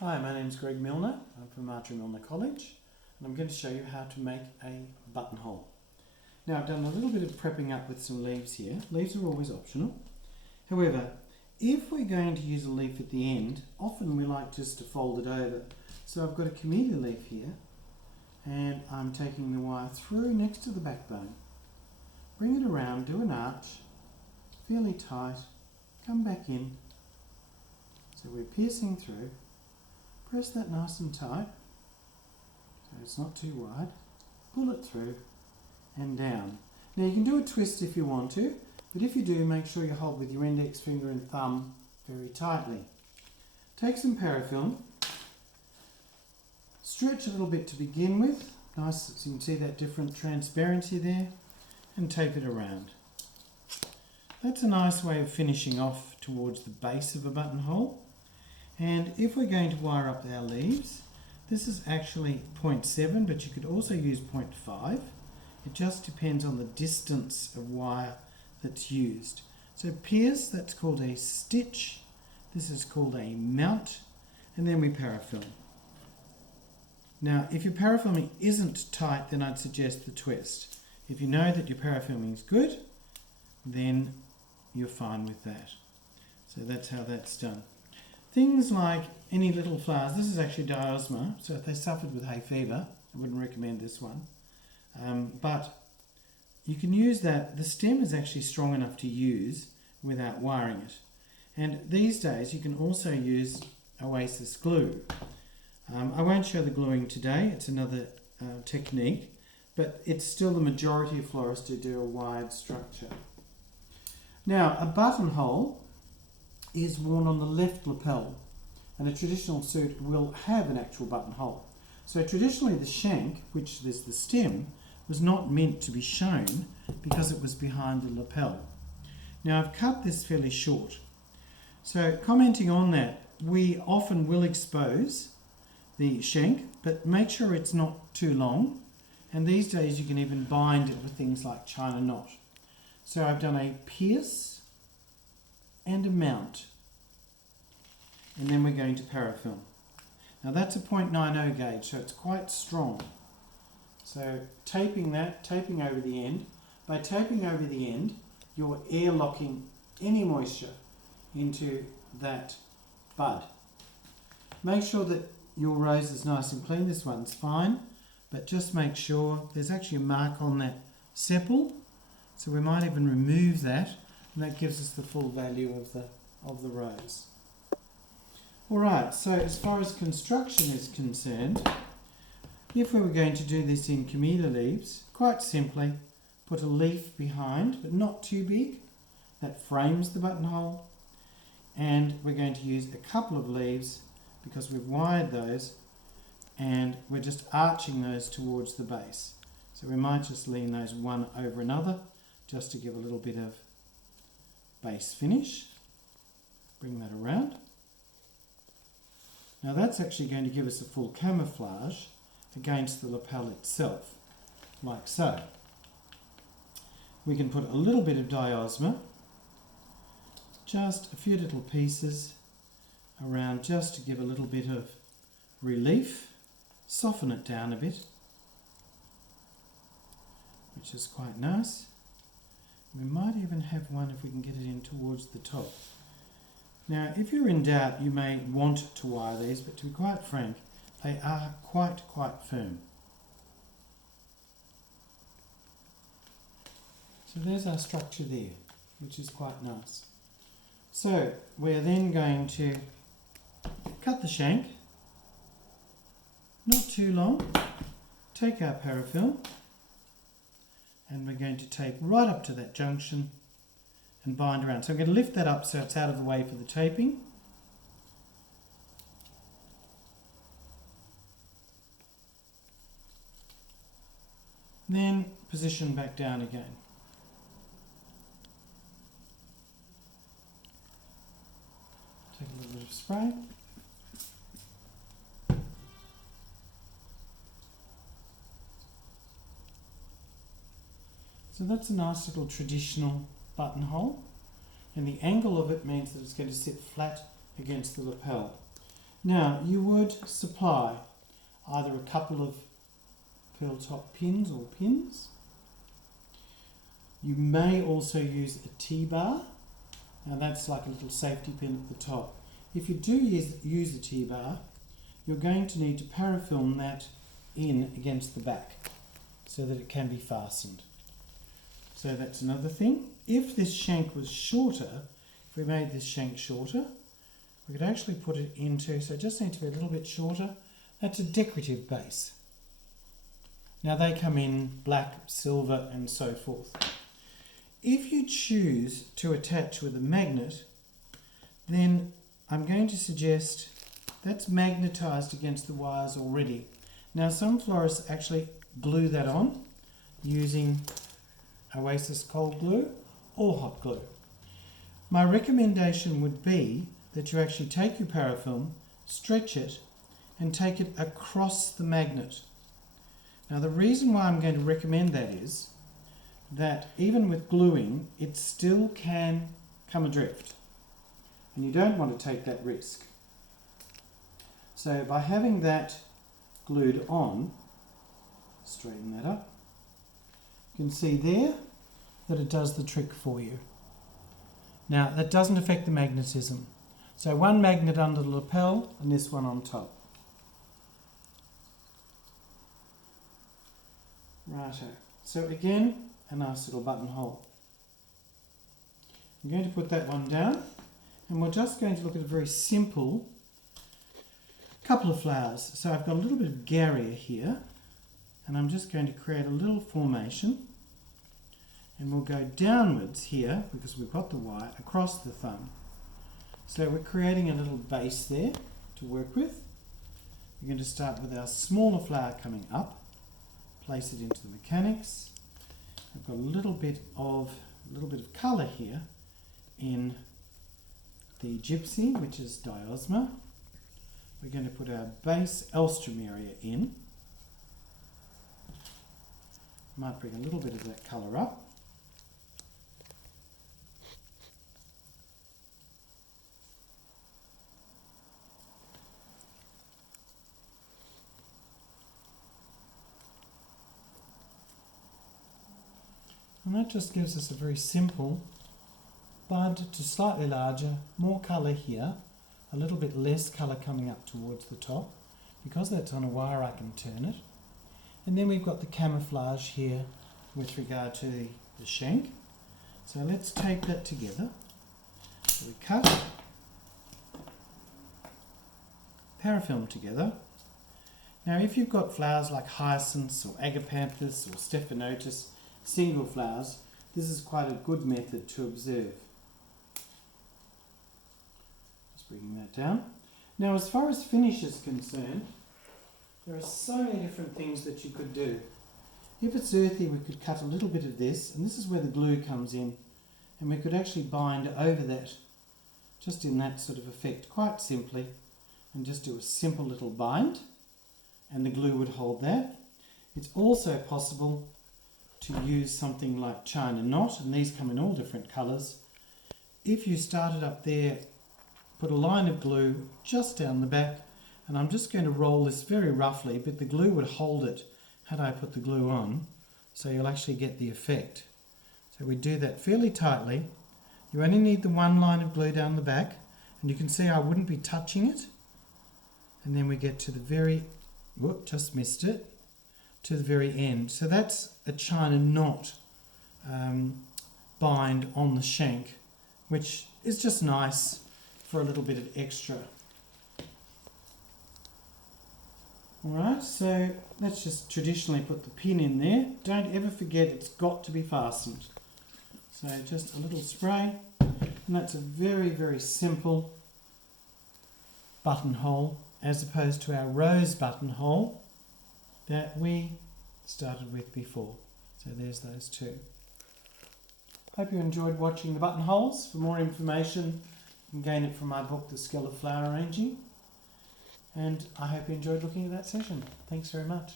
Hi, my name is Greg Milner. I'm from Milner College, and I'm going to show you how to make a buttonhole. Now, I've done a little bit of prepping up with some leaves here. Leaves are always optional. However, if we're going to use a leaf at the end, often we like just to fold it over. So I've got a camellia leaf here, and I'm taking the wire through next to the backbone. Bring it around, do an arch, fairly tight, come back in. So we're piercing through. Press that nice and tight, so it's not too wide. Pull it through and down. Now you can do a twist if you want to, but if you do, make sure you hold with your index finger and thumb very tightly. Take some parafilm, stretch a little bit to begin with, nice so you can see that different transparency there, and tape it around. That's a nice way of finishing off towards the base of a buttonhole. And if we're going to wire up our leaves, this is actually 0.7, but you could also use 0.5. It just depends on the distance of wire that's used. So pierce, that's called a stitch. This is called a mount, and then we parafilm. Now, if your parafilming isn't tight, then I'd suggest the twist. If you know that your parafilming is good, then you're fine with that. So that's how that's done. Things like any little flowers, this is actually diosma, so if they suffered with hay fever, I wouldn't recommend this one. But you can use that. The stem is actually strong enough to use without wiring it. And these days you can also use Oasis glue. I won't show the gluing today, it's another technique, but it's still the majority of florists who do a wired structure. Now, a buttonhole is worn on the left lapel, and a traditional suit will have an actual buttonhole. So traditionally the shank, which is the stem, was not meant to be shown because it was behind the lapel. Now I've cut this fairly short. So commenting on that, we often will expose the shank, but make sure it's not too long. And these days you can even bind it with things like China knot. So I've done a pierce and a mount, and then we're going to parafilm. Now that's a 0.90 gauge, so it's quite strong. So taping that, taping over the end. By taping over the end, you're airlocking any moisture into that bud. Make sure that your rose is nice and clean. This one's fine, but just make sure there's actually a mark on that sepal, so we might even remove that, and that gives us the full value of the rose. Alright, so as far as construction is concerned, if we were going to do this in camellia leaves, quite simply, put a leaf behind, but not too big, that frames the buttonhole, and we're going to use a couple of leaves because we've wired those, and we're just arching those towards the base. So we might just lean those one over another, just to give a little bit of base finish. Bring that around. Now that's actually going to give us a full camouflage against the lapel itself, like so. We can put a little bit of diosma, just a few little pieces around, just to give a little bit of relief, soften it down a bit, which is quite nice. We might even have one if we can get it in towards the top. Now, if you're in doubt, you may want to wire these, but to be quite frank, they are quite firm. So there's our structure there, which is quite nice. So we're then going to cut the shank, not too long, take our parafilm, and we're going to tape right up to that junction and bind around. So I'm going to lift that up so it's out of the way for the taping. Then position back down again. Take a little bit of spray. So that's a nice little traditional buttonhole, and the angle of it means that it's going to sit flat against the lapel. Now you would supply either a couple of pearl top pins or pins. You may also use a T-bar. Now that's like a little safety pin at the top. If you do use a T-bar, you're going to need to parafilm that in against the back so that it can be fastened. So that's another thing. If this shank was shorter, if we made this shank shorter, we could actually put it into, so it just needs to be a little bit shorter. That's a decorative base. Now they come in black, silver and so forth. If you choose to attach with a magnet, then I'm going to suggest that's magnetised against the wires already. Now some florists actually glue that on using Oasis cold glue or hot glue. My recommendation would be that you actually take your parafilm, stretch it and take it across the magnet. Now the reason why I'm going to recommend that is that even with gluing, it still can come adrift. And you don't want to take that risk. So by having that glued on, straighten that up, you can see there that it does the trick for you. Now that doesn't affect the magnetism. So one magnet under the lapel and this one on top. Righto. So again, a nice little buttonhole. I'm going to put that one down and we're just going to look at a very simple couple of flowers. So I've got a little bit of garrier here and I'm just going to create a little formation and we'll go downwards here because we've got the wire across the thumb. So we're creating a little base there to work with. We're going to start with our smaller flower coming up, place it into the mechanics. I've got a little bit of colour here in the gypsy, which is diosma. We're going to put our base Elstrom area in. Might bring a little bit of that colour up. And that just gives us a very simple bud to slightly larger, more colour here, a little bit less colour coming up towards the top. Because that's on a wire I can turn it. And then we've got the camouflage here with regard to the shank. So let's take that together. So we cut, parafilm together. Now if you've got flowers like hyacinths or agapanthus or stephanotis, single flowers, this is quite a good method to observe. Just bringing that down. Now as far as finish is concerned, there are so many different things that you could do. If it's earthy, we could cut a little bit of this, and this is where the glue comes in, and we could actually bind over that, just in that sort of effect, quite simply, and just do a simple little bind, and the glue would hold that. It's also possible to use something like China knot, and these come in all different colours. If you started up there, put a line of glue just down the back, and I'm just going to roll this very roughly, but the glue would hold it had I put the glue on, so you'll actually get the effect. So we do that fairly tightly. You only need the one line of glue down the back, and you can see I wouldn't be touching it. And then we get to the very, whoop, just missed it, to the very end. So that's a China knot bind on the shank, which is just nice for a little bit of extra. Alright, so let's just traditionally put the pin in there. Don't ever forget it's got to be fastened. So just a little spray, and that's a very, very simple buttonhole as opposed to our rose buttonhole that we started with before. So there's those two. Hope you enjoyed watching the buttonholes. For more information, you can gain it from my book, The Skill of Flower Arranging. And I hope you enjoyed looking at that session. Thanks very much.